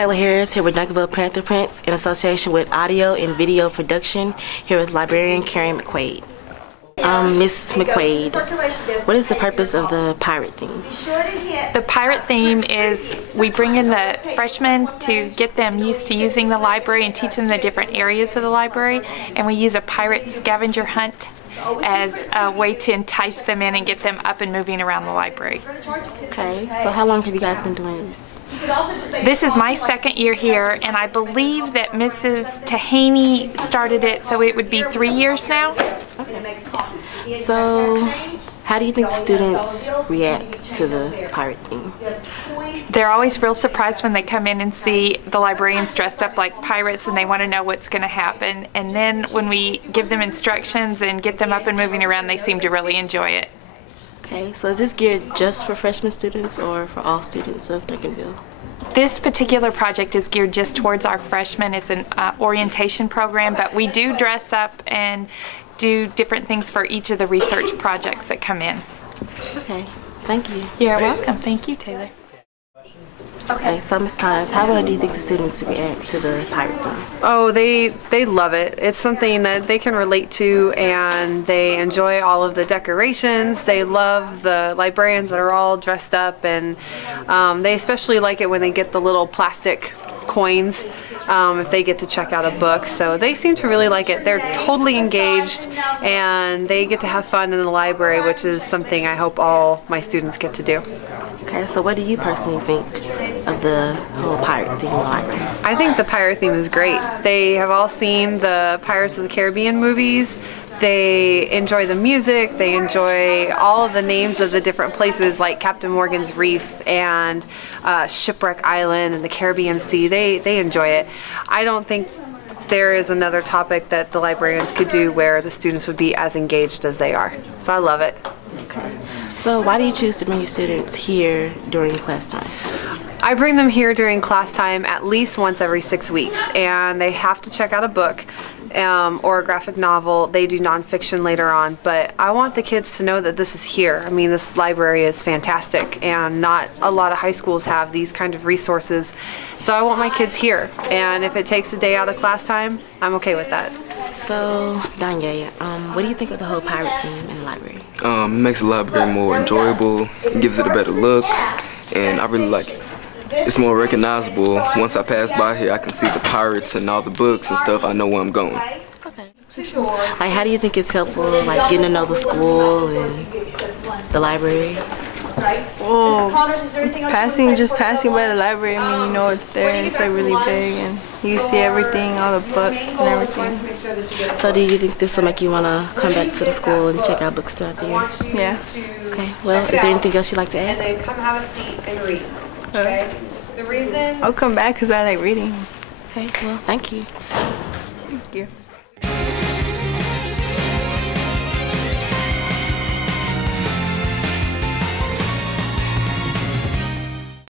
Taylor Harris here with Duncanville Panther Prints in association with audio and video production here with librarian Karen McQuaid. Ms. McQuaid, what is the purpose of the pirate theme? The pirate theme is we bring in the freshmen to get them used to using the library and teach them the different areas of the library, and we use a pirate scavenger hunt as a way to entice them in and get them up and moving around the library. Okay, so how long have you guys been doing this? This is my second year here, and I believe that Mrs. Tahaney started it, so it would be 3 years now. Okay. Yeah. So how do you think the students react to the pirate theme? They're always real surprised when they come in and see the librarians dressed up like pirates, and they want to know what's going to happen. And then when we give them instructions and get them up and moving around, they seem to really enjoy it. Okay, so is this geared just for freshman students or for all students of Duncanville? This particular project is geared just towards our freshmen. It's an orientation program, but we do dress up and do different things for each of the research projects that come in. Okay, thank you. You're welcome. Thank you, Taylor. Okay, so Ms. Connors, how well do you think the students react to the pirate theme? Oh, they love it. It's something that they can relate to, and they enjoy all of the decorations. They love the librarians that are all dressed up, and they especially like it when they get the little plastic coins if they get to check out a book. So they seem to really like it. They're totally engaged, and they get to have fun in the library, which is something I hope all my students get to do. Okay, so what do you personally think of the whole pirate theme in the library? I think the pirate theme is great. They have all seen the Pirates of the Caribbean movies. They enjoy the music. They enjoy all of the names of the different places like Captain Morgan's Reef and Shipwreck Island and the Caribbean Sea. They enjoy it. I don't think there is another topic that the librarians could do where the students would be as engaged as they are. So I love it. Okay. So why do you choose to bring your students here during class time? I bring them here during class time at least once every 6 weeks, and they have to check out a book or a graphic novel. They do nonfiction later on, but I want the kids to know that this is here. I mean, this library is fantastic, and not a lot of high schools have these kind of resources. So I want my kids here, and if it takes a day out of class time, I'm okay with that. So, Danye, what do you think of the whole pirate theme in the library? It makes the library more enjoyable. It gives it a better look, and I really like it. It's more recognizable. Once I pass by here, I can see the pirates and all the books and stuff. I know where I'm going. Okay. Like, how do you think it's helpful, like, getting to know the school and the library? Well, just passing by the library, I mean, you know it's there, and it's like really big, and you see everything, all the books and everything. So do you think this will make you want to come back to the school and check out books throughout the year? Yeah. Okay, well, is there anything else you'd like to add? And then come have a seat and read. Okay? The reason... I'll come back because I like reading. Okay, well, thank you. Thank you.